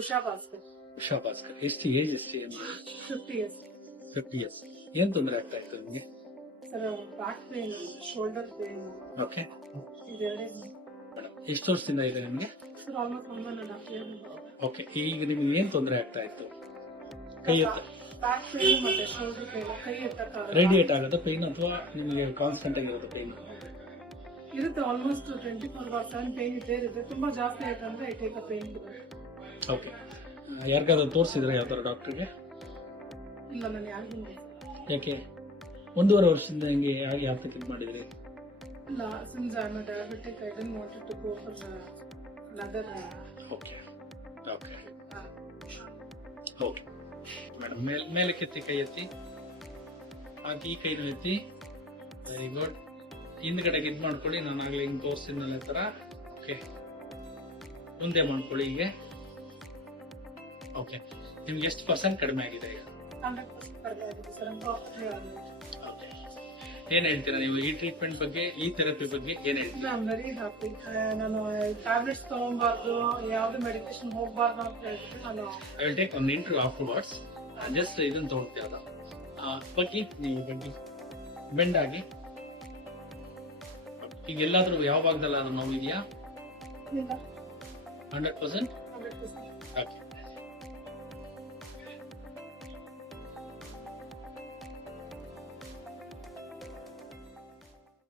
ಉಷಾ ಭಾಸ್ಕರ್. ಉಷಾ ಭಾಸ್ಕರ್. ಎಷ್ಟು ಏಜ್ ಎಷ್ಟು ಏನು? 50 years. 50 years. ಏನ್ ತೊಂದರೆ ಆಗ್ತಾ ಇತ್ತು ನಿಮಗೆ? Sir back pain, shoulder pain okay ಇದೆರಡೇ. ಮೇಡಮ್ ಎಷ್ಟು ವರ್ಷದಿಂದ ಇದೆ ನಿಮಗೆ? Sir almost 1.5 year. ಓಕೆ, ಈಗ ನಿಮ್ಗೆ ಏನ್ ತೊಂದರೆ ಆಗ್ತಾ ಇತ್ತು? ಕೈ ಎತ್ತ ಬ್ಯಾಕ್ ಪೇನ್ ಮತ್ತೆ ಶೋಲ್ಡರ್ ಪೇನ್, ಕೈ ಎತ್ತಕ್ಕಾಗಲ್ಲ. ರೇಡಿಯೇಟ್ ಆಗುತ್ತೆ ಪೈನ್ ಅಥವಾ ನಿಮಗೆ ಕಾನ್ಸ್ಟೆಂಟ್ ಆಗಿರುತ್ತೆ ಪೈನ್? ಇರುತ್ತೆ, ಆಲ್ಮೋಸ್ಟ್ 24/7 ಪೇನ್ ಇದ್ದೇ ಇರುತ್ತೆ. ತುಂಬಾ ಜಾಸ್ತಿ ಆಯ್ತಂದ್ರೆ I take a pain. Okay, ಯಾರಿಗಾದ್ರೂ ತೋರಿಸಿದ್ರೆ ಯಾವ ಥರ ಡಾಕ್ಟ್ರಿಗೆ? ಇಲ್ಲ, ನಾನು ಯಾರಿಗೂ ಯಾಕೆ 1.5 ವರ್ಷದಿಂದ ಹಿಂಗೆ ಯಾಕೆ ಇದು ಮಾಡಿದ್ರಿ? ಇಲ್ಲ, since I am diabetic I didn't want to go for another. Okay okay okay madam, ಮೇಲಕ್ಕೆ ಎತ್ತಿ, ಕೈ ಎತ್ತಿ, ಹಾಕಿ ಈ ಕೈನೂ ಎತ್ತಿ. Very good. ಹಿಂದ್ಗಡೆಗೆ ಇದು ಮಾಡ್ಕೊಳ್ಳಿ, ನಾನು ಆಗಲೇ ಹಿಂಗೆ ತೋರಿಸಿದ್ನಲ್ಲ ಥರ. ಓಕೆ, ಮುಂದೆ ಮಾಡ್ಕೊಳ್ಳಿ ಹೀಗೆ. ಓಕೆ, ನಿಮ್ಗೆ ಎಷ್ಟು % ಕಡಿಮೆ ಆಗಿದೆ ಈಗ? 100% ಕಡಿಮೆ ಆಗಿದೆ ಸರ್. ಓಕೆ, ಏನ್ ಹೇಳ್ತೀರಾ ನೀವು ಈ ಟ್ರೀಟ್ಮೆಂಟ್ ಬಗ್ಗೆ, ಈ ಥೆರಪಿ ಬಗ್ಗೆ ಏನ್ ಹೇಳ್ತೀರಾ? I am very happy. ನಾನು ಟ್ಯಾಬ್ಲೆಟ್ಸ್ ತಗೊಂಬಾರ್ದು, ಯಾವ್ದು ಮೆಡಿಕೇಶನ್ ಹೋಗ್ಬಾರ್ದು ಅಂತ ಹೇಳ್ಬಿಟ್ಟು ನಾನು I will take one interview afterwards. Just ಇದನ್ನ ತಗೊಳ್ತೀವಲ್ಲ ಬಗ್ಗೆ, ನೀವು ಬಗ್ಗೆ ಬೆಂಡ್ ಆಗಿ. ಈಗ ಎಲ್ಲಾದ್ರೂ ಯಾವ ಭಾಗದಲ್ಲಾದ್ರೂ ನೋವಿದೆಯಾ? ಇಲ್ಲ, 100%? 100%. ಓಕೆ.